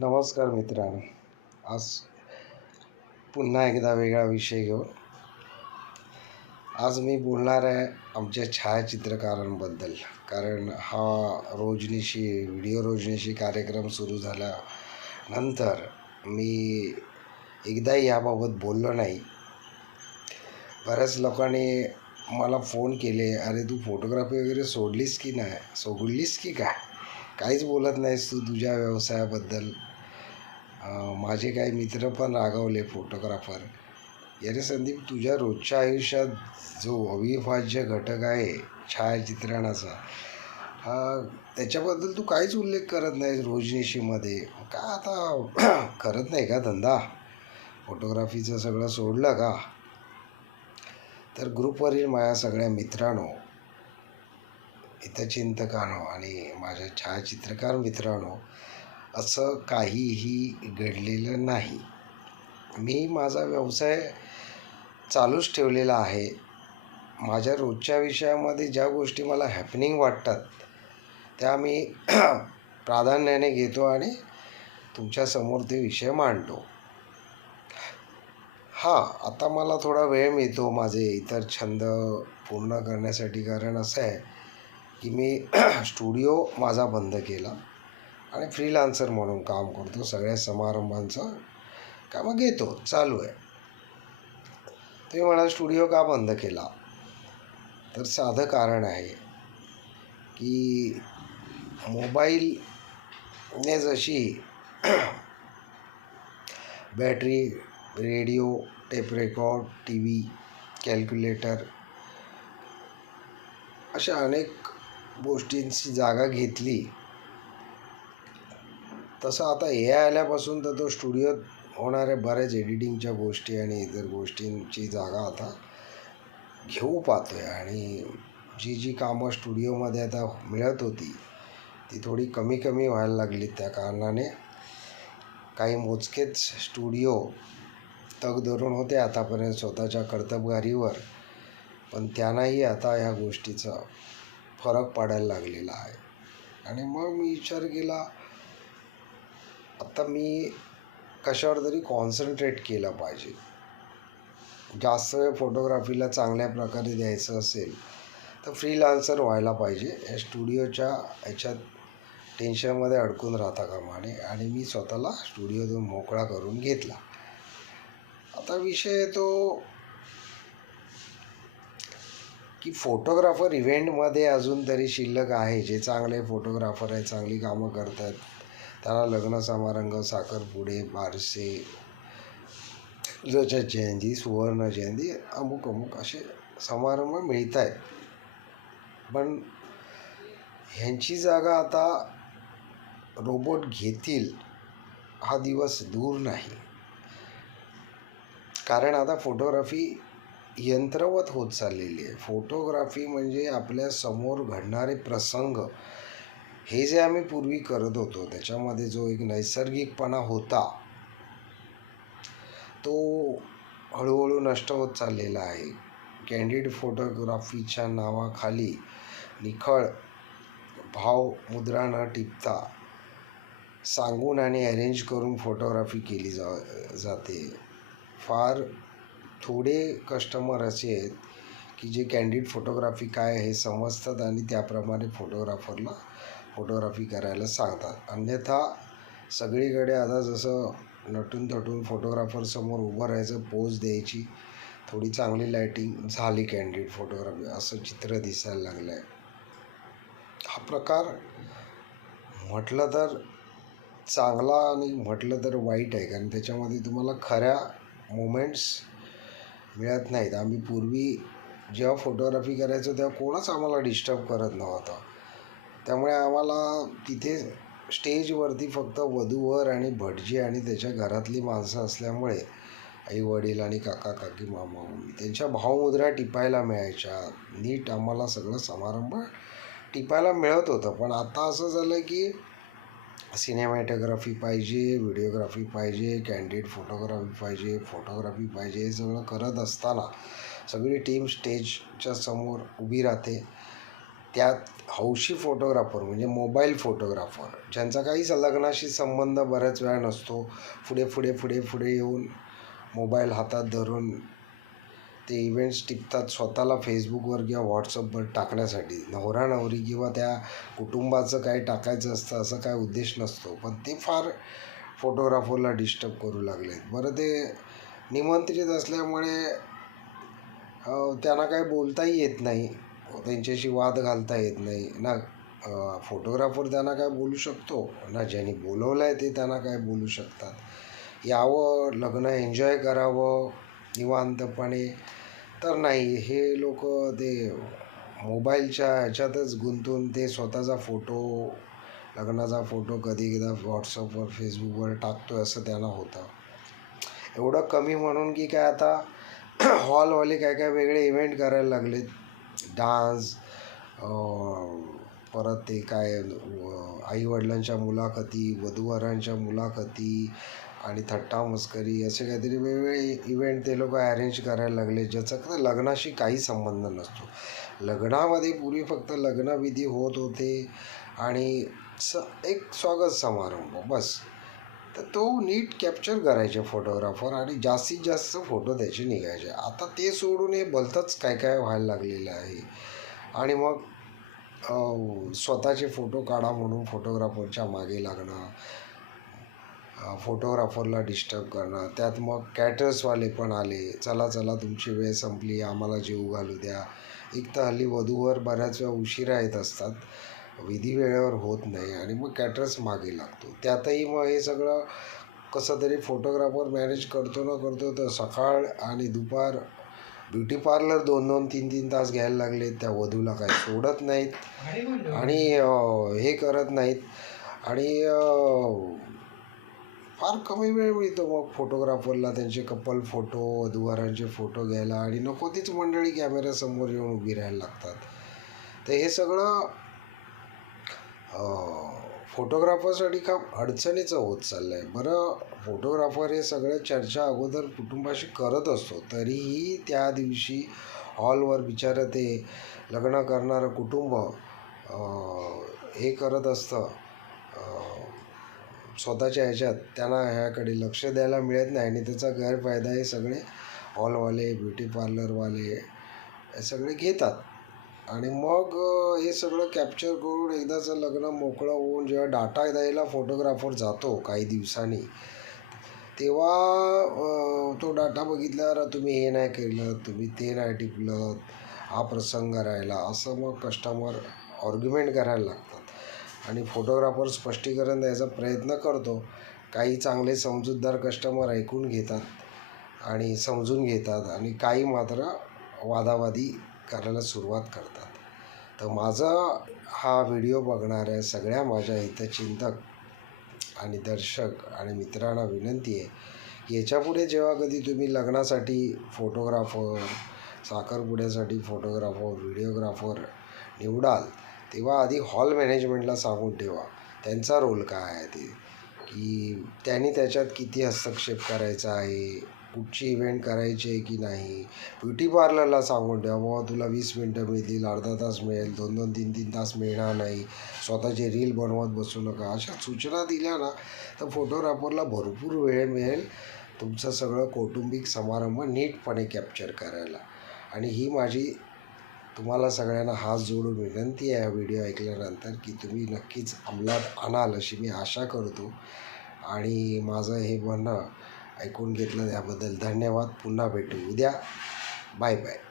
नमस्कार मित्रांनो आज पुन्हा एकदा वेगळा विषय घेऊन आज मी बोलणार आहे आमच्या छायाचित्रकारांबद्दल. कारण हा रोजनीशी व्हिडिओ रोजनीशी कार्यक्रम सुरू झाल्यानंतर मी एकदाही याबाबत बोललो नाही. बऱ्याच लोकांनी मला फोन केले अरे तू फोटोग्राफी वगैरे सोडलीस की नाही? सोडलीस की काय? काहीच बोलत नाहीस तू तुझ्या व्यवसायाबद्दल. माझे काही मित्र पण रागावले फोटोग्राफर अरे संदीप तुझ्या रोजच्या आयुष्यात जो अविभाज्य घटक आहे छायाचित्रणाचा हा त्याच्याबद्दल तू काहीच उल्लेख करत नाहीस रोजनिशीमध्ये. का आता करत नाही का धंदा? फोटोग्राफीचं सगळं सोडलं का? तर ग्रुपवरील माझ्या सगळ्या मित्रांनो हितचिंतकानो आणि माझ्या छायाचित्रकार मित्रांनो असं काहीही घडलेलं नाही. मी माझा व्यवसाय चालूच ठेवलेला आहे. माझ्या रोजच्या विषयामध्ये ज्या गोष्टी मला हॅपनिंग वाटतात त्या मी प्राधान्याने घेतो आणि तुमच्यासमोर ते विषय मांडतो. हां आता मला थोडा वेळ मिळतो माझे इतर छंद पूर्ण करण्यासाठी. कारण असं आहे की मी स्टुडिओ माझा बंद केला. आणि फ्रीलान्सर म्हणून काम करतो सगळ्या समारंभांचं कामं घेतो चालू आहे. तुम्ही म्हणाल स्टुडिओ का बंद केला? तर साधं कारण आहे की मोबाईलने जशी battery radio tape record T V calculator अशा अनेक गोष्टींची जागा घेतली तसं आता हे आल्यापासून तर तो स्टुडिओत होणाऱ्या बऱ्याच एडिटिंगच्या गोष्टी आणि इतर गोष्टींची जागा आता घेऊ पाहतो आहे आणि जी जी कामं स्टुडिओमध्ये आता मिळत होती ती थोडी कमी कमी व्हायला लागली त्या कारणाने. काही मोजकेच स्टुडिओ तग धरून होते आतापर्यंत स्वतःच्या कर्तबगारीवर पण त्यांनाही आता ह्या गोष्टीचा फरक पडायला लागलेला आहे. आणि मग मी विचार केला आता मी कशावर तरी कॉन्सन्ट्रेट केलं पाहिजे. जास्त वेळ फोटोग्राफीला चांगल्या प्रकारे द्यायचं असेल तर फ्रीलान्सर व्हायला पाहिजे. या स्टुडिओच्या ह्याच्यात टेन्शनमध्ये अडकून राहता कामाने आणि मी स्वतःला स्टुडिओतून मोकळा करून घेतला. आता विषय येतो की फोटोग्राफर इव्हेंटमध्ये अजून तरी शिल्लक आहे जे चांगले फोटोग्राफर आहेत चांगली कामं करतात. त्याला लग्न समारंभ साखरपुडे बारसे रजत जयंती सुवर्ण जयंती अमुक अमुक असे समारंभ मिळत आहेत पण ह्यांची जागा आता रोबोट घेतील हा दिवस दूर नाही. कारण आता फोटोग्राफी यंत्रवत होत चाललेली आहे. फोटोग्राफी म्हणजे आपल्यासमोर घडणारे प्रसंग हे जे आम्ही पूर्वी करत होतो त्याच्यामध्ये जो एक नैसर्गिकपणा होता तो हळूहळू नष्ट होत चाललेला आहे. कॅन्डिड फोटोग्राफीच्या नावाखाली निखळ भाव मुद्रा न टिपता सांगून आणि अरेंज करून फोटोग्राफी केली जा जाते. फार थोडे कस्टमर असे आहेत की जे कॅन्डिड फोटोग्राफी काय आहे हे समजतात आणि त्याप्रमाणे फोटोग्राफरला फोटोग्राफी करायला सांगतात. अन्यथा सगळीकडे आता जसं नटून थटून फोटोग्राफरसमोर उभं राहायचं पोज द्यायची थोडी चांगली लायटिंग झाली कॅन्डिड फोटोग्राफी असं चित्र दिसायला लागलं आहे हा प्रकार म्हटलं तर चांगला आणि म्हटलं तर वाईट आहे. कारण त्याच्यामध्ये तुम्हाला खऱ्या मोमेंट्स मिळत नाहीत. आम्ही पूर्वी जेव्हा फोटोग्राफी करायचो तेव्हा कोणच आम्हाला डिस्टर्ब करत नव्हता. त्यामुळे आम्हाला तिथे स्टेजवरती फक्त वधूवर आणि भटजी आणि त्याच्या घरातली माणसं असल्यामुळे आई वडील आणि काका काकी मामा त्यांच्या भावमुद्रा टिपायला मिळायच्या. नीट आम्हाला सगळं समारंभ टिपायला मिळत होतं. पण आता असं झालं की सिनेमॅटोग्राफी पाहिजे व्हिडिओग्राफी पाहिजे कॅन्डिड फोटोग्राफी पाहिजे फोटोग्राफी पाहिजे हे सगळं करत असताना सगळी टीम स्टेजच्या समोर उभी राहते. त्यात हौशी फोटोग्राफर म्हणजे मोबाईल फोटोग्राफर ज्यांचा काहीच लग्नाशी संबंध बऱ्याच वेळा नसतो पुढे पुढे पुढे पुढे येऊन मोबाईल हातात धरून ते इव्हेंट्स टिपतात स्वतःला फेसबुकवर किंवा व्हॉट्सअपवर टाकण्यासाठी. नवरा नवरी किंवा त्या कुटुंबाचं काही टाकायचं असतं असं काय उद्देश नसतो. पण ते फार फोटोग्राफरला डिस्टर्ब करू लागले बरं ते निमंत्रित असल्यामुळे त्यांना काही बोलताही येत नाही. त्यांच्याशी वाद घालता येत नाही. ना फोटोग्राफर त्यांना काय बोलू शकतो? ना ज्यांनी बोलवलं आहे ते त्यांना काय बोलू शकतात? यावं लग्न एन्जॉय करावं निवांतपणे. तर नाही हे लोक ते मोबाईलच्या ह्याच्यातच गुंतून ते स्वतःचा फोटो लग्नाचा फोटो कधी एकदा व्हॉट्सअपवर फेसबुकवर टाकतो असं त्यांना होतं. एवढं कमी म्हणून की काय आता हॉलवाले काय काय वेगळे इव्हेंट करायला लागलेत. डान्स परत ते काय आईवडिलांच्या मुलाखती वधूवरांच्या मुलाखती आणि थट्टा मस्करी असे काहीतरी वेगवेगळे इव्हेंट ते लोक अरेंज करायला लागले ज्याचा तर लग्नाशी काही संबंध नसतो. लग्नामध्ये पूर्वी फक्त लग्नविधी होत होते आणि स एक स्वागत समारंभ बस. तर तो नीट कॅप्चर करायचे फोटोग्राफर आणि जास्तीत जास्त फोटो त्याचे निघायचे. आता ते सोडून हे भलतंच काय काय व्हायला लागलेलं आहे. आणि मग स्वतःचे फोटो काढा म्हणून फोटोग्राफरच्या मागे लागणं फोटोग्राफरला डिस्टर्ब करणं. त्यात मग कॅटर्सवाले पण आले. चला चला तुमची वेळ संपली. आम्हाला जीव घालू द्या. एक तर हल्ली वधूवर बऱ्याच वेळा उशिरा येत असतात. विधी वेळेवर होत नाही आणि मग कॅटरस मागे लागतो. त्यातही मग हे सगळं कसं तरी फोटोग्राफर मॅनेज करतो ना करतो तर सकाळ आणि दुपार ब्युटी पार्लर दोन दोन तीन तीन तास घ्यायला लागले त्या वधूला काही सोडत नाहीत आणि हे करत नाहीत. आणि फार कमी वेळ मिळतो मग फोटोग्राफरला त्यांचे कपल फोटो वधूवरांचे फोटो घ्यायला आणि नको तीच मंडळी कॅमेऱ्यासमोर येऊन उभी राहायला लागतात. तर हे सगळं हो. फोटोग्राफरसाठी काम अडचणीचं होत चाललं आहे बरं फोटोग्राफर हे सगळं चर्चा अगोदर कुटुंबाशी करत असतो तरीही त्या दिवशी हॉलवर बिचारं ते लग्न करणारं कुटुंब हे करत असतं. स्वतःच्या ह्याच्यात त्यांना ह्याकडे लक्ष द्यायला मिळत नाही आणि त्याचा गैरफायदा हे सगळे हॉलवाले ब्युटी पार्लरवाले हे सगळे घेतात. आणि मग हे सगळं कॅप्चर करून एकदाचं लग्न मोकळं होऊन जेव्हा डाटा द्यायला फोटोग्राफर जातो काही दिवसांनी तेव्हा तो डाटा बघितल्यावर तुम्ही हे नाही केलं तुम्ही ते नाही टिपलं हा प्रसंग राहिला असं मग कस्टमर ऑर्ग्युमेंट करायला लागतात. आणि फोटोग्राफर स्पष्टीकरण द्यायचा प्रयत्न करतो. काही चांगले समजूतदार कस्टमर ऐकून घेतात आणि समजून घेतात आणि काही मात्र वादावादी करायला सुरुवात करतात. तर माझा हा व्हिडिओ बघणाऱ्या सगळ्या माझ्या हितचिंतक आणि दर्शक आणि मित्रांना विनंती आहे याच्यापुढे जेव्हा कधी तुम्ही लग्नासाठी फोटोग्राफर साखरपुड्यासाठी फोटोग्राफर व्हिडिओग्राफर निवडाल तेव्हा आधी हॉल मॅनेजमेंटला सांगून ठेवा. त्यांचा रोल काय आहे ते? की त्यांनी त्याच्यात किती हस्तक्षेप करायचा आहे? कुठची इव्हेंट करायची आहे की नाही? ब्युटी पार्लरला सांगून ठेवा बाबा तुला वीस मिनटं मिळतील अर्धा तास मिळेल दोन दोन तीन तीन तास मिळणार नाही. स्वतःचे रील बनवत बसू नका. अशा सूचना दिल्या ना तर फोटोग्राफरला भरपूर वेळ मिळेल तुमचं सगळं कौटुंबिक समारंभ नीटपणे कॅप्चर करायला. आणि ही माझी तुम्हाला सगळ्यांना हात जोडून विनंती आहे हा व्हिडिओ ऐकल्यानंतर की तुम्ही नक्कीच अंमलात आणाल अशी मी आशा करतो. आणि माझं हे म्हणणं ऐकून घेतलं त्याबद्दल धन्यवाद. पुन्हा भेटू. उद्या. Bye bye.